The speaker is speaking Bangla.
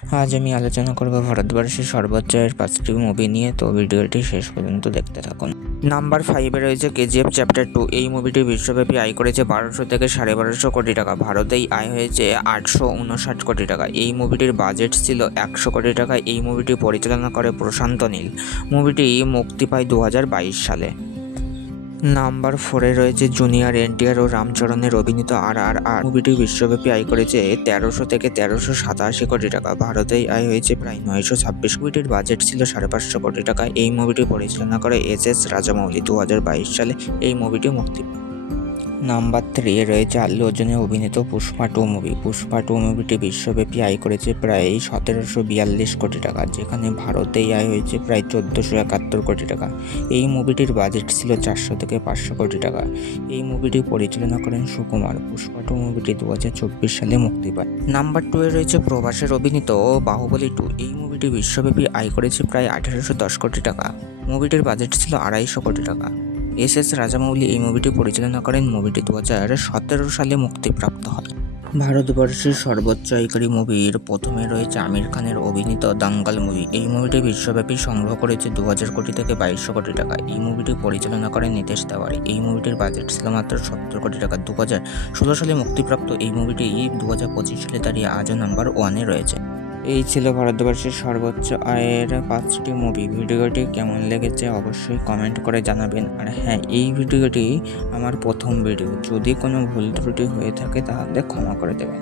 আজ আমি আলোচনা করব ভারতবর্ষের সর্বোচ্চ আয়ের 5টি মুভি নিয়ে, তো ভিডিওটি শেষ পর্যন্ত দেখতে থাকুন। নাম্বার 5-এ রয়েছে কেজিএফ চ্যাপ্টার 2। এই মুভিটি বিশ্বব্যাপী আয় করেছে 1200 থেকে 1250 কোটি টাকা। ভারতেই আয় হয়েছে 859 কোটি টাকা। এই মুভিটির বাজেট ছিল 100 কোটি টাকা। এই মুভিটি পরিচালনা করে প্রশান্ত নীল। মুভিটি মুক্তি পায় 2022 সালে। নাম্বার 4-এ রয়েছে জুনিয়র এনটিআর ও রামচরণের অভিনীত RRR। মুভিটি বিশ্বব্যাপী আয় করেছে 1300 থেকে 1387 কোটি টাকা। ভারতেই আয় হয়েছে প্রায় 926। মুভিটির বাজেট ছিল 550 কোটি টাকা। এই মুভিটি পরিচালনা করে এস রাজামৌলি। 2022 সালে এই মুভিটি মুক্তি পায়। নাম্বার 3-এ রয়েছে আল্লু অর্জুনের অভিনীত পুষ্পা 2 মুভি। পুষ্পা 2 মুভিটি বিশ্বব্যাপী আয় করেছে প্রায় 1742 কোটি টাকা, যেখানে ভারতেই আয় হয়েছে প্রায় 1471 কোটি টাকা। এই মুভিটির বাজেট ছিল 400 থেকে 500 কোটি টাকা। এই মুভিটি পরিচালনা করেন সুকুমার। পুষ্পা 2 মুভিটি 2024 সালে মুক্তি পায়। নাম্বার 2-এ রয়েছে প্রভাসের অভিনীত বাহুবলী 2। এই মুভিটি বিশ্বব্যাপী আয় করেছে প্রায় 1810 কোটি টাকা। মুভিটির বাজেট ছিল 250 কোটি টাকা। এস রাজামৌলি এই মুভিটি পরিচালনা করেন। মুভিটি 2017 সালে মুক্তিপ্রাপ্ত হয়। ভারতবর্ষের সর্বোচ্চ আয়কারী মুভির প্রথমে রয়েছে আমির খানের অভিনীত দাঙ্গাল মুভি। এই মুভিটি বিশ্বব্যাপী সংগ্রহ করেছে 2000 কোটি থেকে 2200 কোটি টাকা। এই মুভিটি পরিচালনা করেন নিতেশ তেওয়ারি। এই মুভিটির বাজেট ছিল মাত্র 70 কোটি টাকা। 2016 সালে মুক্তিপ্রাপ্ত এই মুভিটি 2025 সালে দাঁড়িয়ে আজও নাম্বার 1-এ রয়েছে। এই ছিল ভারতবর্ষের সর্বোচ্চ আয়ের 5টি মুভি। ভিডিওটি কেমন লেগেছে অবশ্যই কমেন্ট করে জানাবেন। আর হ্যাঁ, এই ভিডিওটি আমার প্রথম ভিডিও। যদি কোনো ভুল ত্রুটি হয়ে থাকে তাহলে ক্ষমা করে দেবেন।